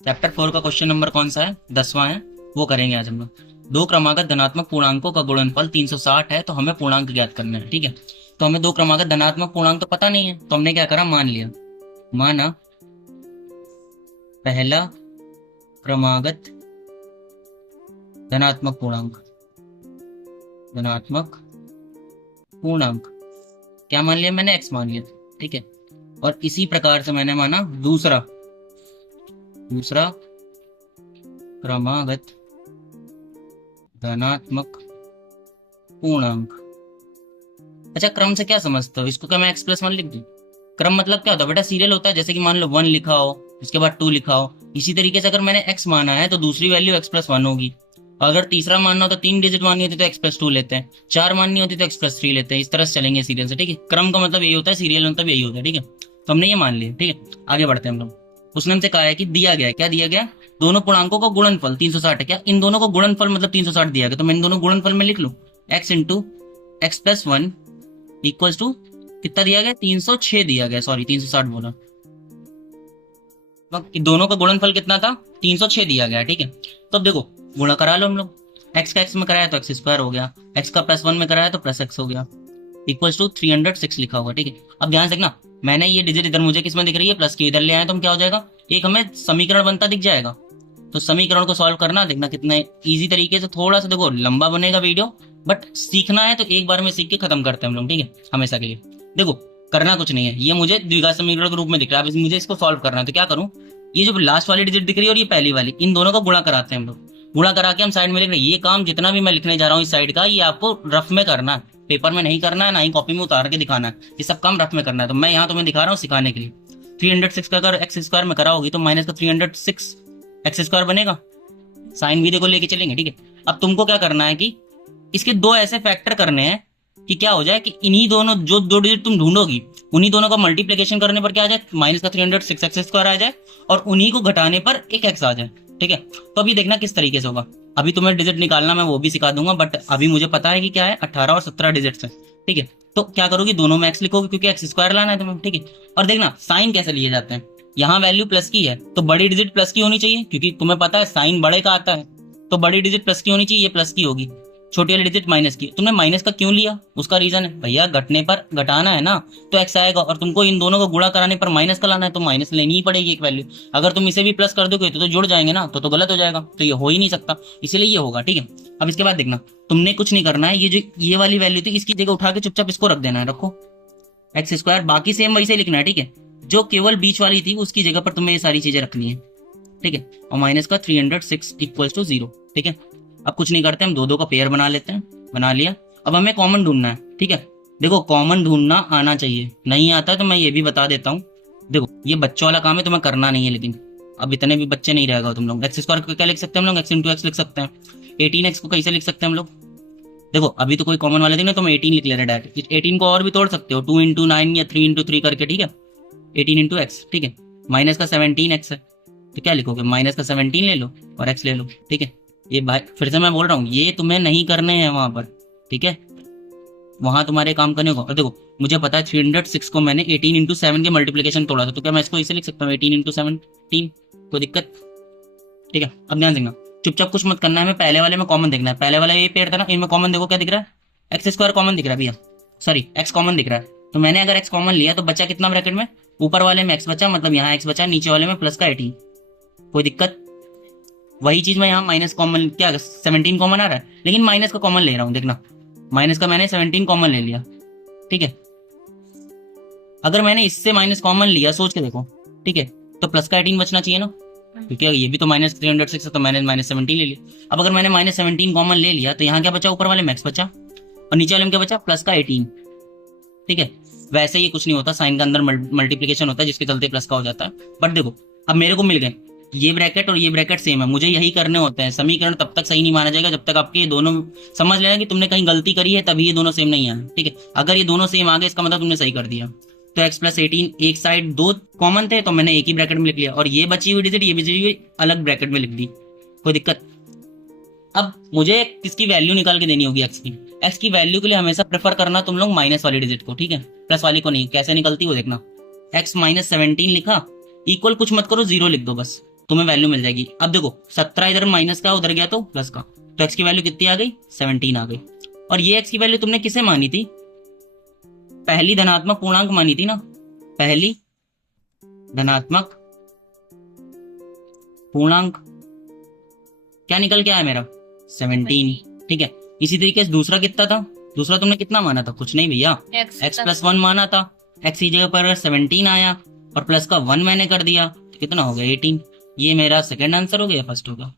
Chapter 4 का question number कौन सा है? 10वां है। वो करेंगे आज हम लोग। दो क्रमागत धनात्मक पूर्णांकों का गुणनफल 360 है, तो हमें पूर्णांक ज्ञात करना है। ठीक है, तो हमें दो क्रमागत धनात्मक पूर्णांक तो पता नहीं है, तो हमने क्या करा, मान लिया। माना पहला क्रमागत धनात्मक पूर्णांक, धनात्मक पूर्णांक क्या मान लिया मैंने? एक्स मान लिया। ठीक है, और इसी प्रकार से मैंने माना दूसरा दूसरा क्रमागत धनात्मक पूर्णांक। अच्छा, क्रम से क्या समझते हो? इसको क्या मैं एक्स प्लस वन लिख दूं? क्रम मतलब क्या होता है बेटा? सीरियल होता है। जैसे कि मान लो 1 लिखा हो, उसके बाद 2 लिखा हो। इसी तरीके से अगर मैंने x माना है तो दूसरी वैल्यू x प्लस वन होगी। अगर तीसरा मानना हो तो 3 डिजिट माननी होती तो x प्लस टू लेते हैं, 4 माननी होती तो x प्लस थ्री लेते हैं। इस तरह से चलेंगे सीरियल से। ठीक है, क्रम का मतलब यही होता है, सीरियल मतलब यही होता है। ठीक है, तो हमने ये मान लिया। ठीक है, आगे बढ़ते हैं हम लोग। उसने हमसे कहा है कि दिया गया है, क्या दिया गया? दोनों पूर्णांकों का गुणनफल 360 है। क्या इन दोनों को गुणनफल मतलब 360 दिया गया, तो मैं इन दोनों गुणनफल में लिख लूं x into x plus one equals to कितना दिया गया? 306 दिया गया, सॉरी 360 बोला। दोनों का गुणनफल कितना था? 306 दिया गया। ठीक है, तो अब देखो गुणा करा लो हम लोग। एक्स का एक्स में कराया तो एक्स स्क्वायर हो गया, एक्स का प्लस वन में कराया तो प्लस एक्स हो गया, इक्वल्स टू 306 लिखा हुआ। ठीक है, अब ध्यान से देखना, मैंने ये डिजिट इधर मुझे किसमें दिख रही है? प्लस की इधर ले आए तो हम क्या हो जाएगा? एक हमें समीकरण बनता दिख जाएगा। तो समीकरण को सॉल्व करना, देखना कितने इजी तरीके से। थोड़ा सा देखो लंबा बनेगा वीडियो, बट सीखना है तो एक बार में सीख के खत्म करते हैं हम लोग। ठीक है, हमेशा के लिए। देखो करना कुछ नहीं है, ये मुझे द्विघात समीकरण के रूप में दिख रहा है, अब मुझे इसको सॉल्व करना है। तो क्या करूं, ये जो लास्ट वाली डिजिट दिख रही है और ये पहली वाली, इन दोनों का गुणा कराते हैं हम लोग। गुणा करा के हम साइड में लिख रहे हैं। ये काम जितना भी मैं लिखने जा रहा हूँ इस साइड का, ये आपको रफ में करना है, पेपर में नहीं करना है, ना ही कॉपी में उतार के दिखाना है। ये सब काम रफ में करना है। तो मैं यहाँ तुम्हें दिखा रहा हूँ सिखाने के लिए। 306 का अगर एक्स स्क्वायर में करा होगी तो माइनस का 306 एक्स स्क्वायर बनेगा। साइन भी देखो लेके चलेंगे। ठीक है, अब तुमको क्या करना है कि इसके दो ऐसे फैक्टर करने हैं कि क्या हो जाए कि इन्हीं दोनों जो दो डिजिट तुम ढूंढोगी, उन्हीं दोनों का मल्टीप्लीकेशन करने पर क्या आ जाए? माइनस का 306 एक्स स्क्वायर आ जाए, और उन्हीं को घटाने पर एक एक्स आ जाए। ठीक है, तो अभी देखना किस तरीके से होगा। अभी तुम्हें डिजिट निकालना मैं वो भी सिखा दूंगा, बट अभी मुझे पता है कि क्या है, 18 और 17 डिजिट है। ठीक है, तो क्या करोगी, दोनों में एक्स लिखोगे क्योंकि एक्स स्क्वायर लाना है तुम्हें। ठीक है, और देखना साइन कैसे लिए जाते हैं। यहाँ वैल्यू प्लस की है तो बड़ी डिजिट प्लस की होनी चाहिए, क्योंकि तुम्हें पता है साइन बड़े का आता है, तो बड़ी डिजिट प्लस की होनी चाहिए, ये प्लस की होगी। छोटी वाली डिजिट माइनस की। तुमने माइनस का क्यों लिया? उसका रीजन है भैया, घटने पर घटाना है ना, तो एक्स आएगा, और तुमको इन दोनों को गुणा कराने पर माइनस का लाना है, तो माइनस लेनी ही पड़ेगी एक वैल्यू। अगर तुम इसे भी प्लस कर दोगे तो जुड़ जाएंगे ना, तो गलत हो जाएगा, तो ये हो ही नहीं सकता, इसीलिए ये होगा। ठीक है, अब इसके बाद देखना, तुमने कुछ नहीं करना है। ये जो ये वाली वैल्यू थी, इसकी जगह उठा के चुपचाप इसको रख देना है, रखो एक्स स्क्वायर। बाकी सेम वैसे लिखना है। ठीक है, जो केवल बीच वाली थी उसकी जगह पर तुम्हें ये सारी चीजें रखनी है। ठीक है, और माइनस का 306 इक्वल्स टू 0। ठीक है, अब कुछ नहीं करते, हम दो दो का पेयर बना लेते हैं। बना लिया, अब हमें कॉमन ढूंढना है। ठीक है, देखो कॉमन ढूंढना आना चाहिए, नहीं आता है तो मैं ये भी बता देता हूँ। देखो ये बच्चों वाला काम है, तुम्हें करना नहीं है, लेकिन अब इतने भी बच्चे नहीं रहेगा तुम लोग। एक्स स्क्वायर को क्या लिख सकते हैं हम लोग? एक्स इंटू एक्स लिख सकते हैं। 18x को कैसे लिख सकते हैं हम लोग? देखो अभी तो कोई कॉमन वाले दिन है तो मैं 18 लिख ले रहा डायरेक्ट। 18 को और भी तोड़ सकते हो, 2 इंटू 9 या 3 इंटू 3 करके। ठीक है, 18 इंटू एक्स। ठीक है, माइनस का 17x है, तो क्या लिखोगे? माइनस का 17 ले लो और x ले लो। ठीक है, ये भाई फिर से मैं बोल रहा हूँ, ये तुम्हें नहीं करने हैं वहां पर। ठीक है, वहां तुम्हारे काम करने को। और देखो मुझे पता है 306 को मैंने 18 इंटू 7 के मल्टीप्लीकेशन तोड़ा था, तो क्या मैं इसको इसे लिख सकता हूँ 18 इंटू 17? कोई दिक्कत? ठीक है, अब ध्यान देना, चुपचाप कुछ मत करना है, हमें पहले वाले में कॉमन देखना है। पहले वाला ये पेड़ था ना, इनमें कॉमन देखो क्या दिख रहा है? एक्स स्क्वायर कॉमन दिख रहा है भैया, सॉरी एक्स कॉमन दिख रहा है। तो मैंने अगर एक्स कॉमन लिया तो बचा कितना ब्रैकेट में? ऊपर वाले में एक्स बचा, मतलब यहाँ एक्स बचा, नीचे वाले में प्लस का 18। कोई दिक्कत? वही चीज मैं यहाँ माइनस कॉमन, क्या 17 कॉमन आ रहा है, लेकिन माइनस का कॉमन ले रहा हूँ। देखना माइनस का मैंने 17 कॉमन ले लिया। ठीक है, अगर मैंने इससे माइनस कॉमन लिया, सोच के देखो। ठीक है, तो प्लस का 18 बचना चाहिए ना, क्योंकि ये भी तो माइनस 306 है, तो मैंने माइनस 17 ले लिया। अब अगर मैंने माइनस 17 कॉमन ले लिया तो यहाँ क्या बचा? ऊपर वाले मैक्स बचा, और नीचे वाले में क्या बचा? प्लस का 18। ठीक है, वैसे ये कुछ नहीं होता, साइन के अंदर मल्टीप्लीकेशन होता है जिसके चलते प्लस का हो जाता है। बट देखो अब मेरे को मिल गए ये ब्रैकेट और ये ब्रैकेट सेम है, मुझे यही करने होते हैं। समीकरण तब तक सही नहीं माना जाएगा जब तक आपके ये दोनों, समझ लेना कि तुमने कहीं गलती करी है तभी ये दोनों सेम नहीं आए। ठीक है, अगर ये दोनों सेम आ गए इसका मतलब तुमने सही कर दिया। तो एक्स प्लस 18 एक साइड दो कॉमन थे तो मैंने एक ही ब्रैकेट में लिख लिया, और ये बची हुई डिजिट ये बची हुई अलग ब्रैकेट में लिख दी। कोई दिक्कत? अब मुझे किसकी वैल्यू निकाल के देनी होगी? एक्स की। एक्स की वैल्यू के लिए हमेशा प्रेफर करना तुम लोग माइनस वाली डिजिट को। ठीक है, प्लस वाली को नहीं। कैसे निकलती वो देखना। एक्स माइनस 17 लिखा, इक्वल कुछ मत करो, 0 लिख दो बस। तुम्हें वैल्यू मिल जाएगी। अब देखो 17 इधर माइनस का उधर गया तो प्लस का, तो एक्स की वैल्यू कितनी आ गई 17 आ गई। और ये एक्स की वैल्यू तुमने किसे मानी थी, पहली धनात्मक पूर्णांक मानी थी ना, पहली धनात्मक पूर्णांक, क्या निकल के आया मेरा 17, ठीक है। इसी तरीके से दूसरा कितना था, दूसरा तुमने कितना माना था, कुछ नहीं भैया, एक्स प्लस 1 माना था, एक्स की जगह पर 17 आया और प्लस का 1 मैंने कर दिया, तो कितना हो गया 18। ये मेरा सेकंड आंसर हो गया, फर्स्ट होगा।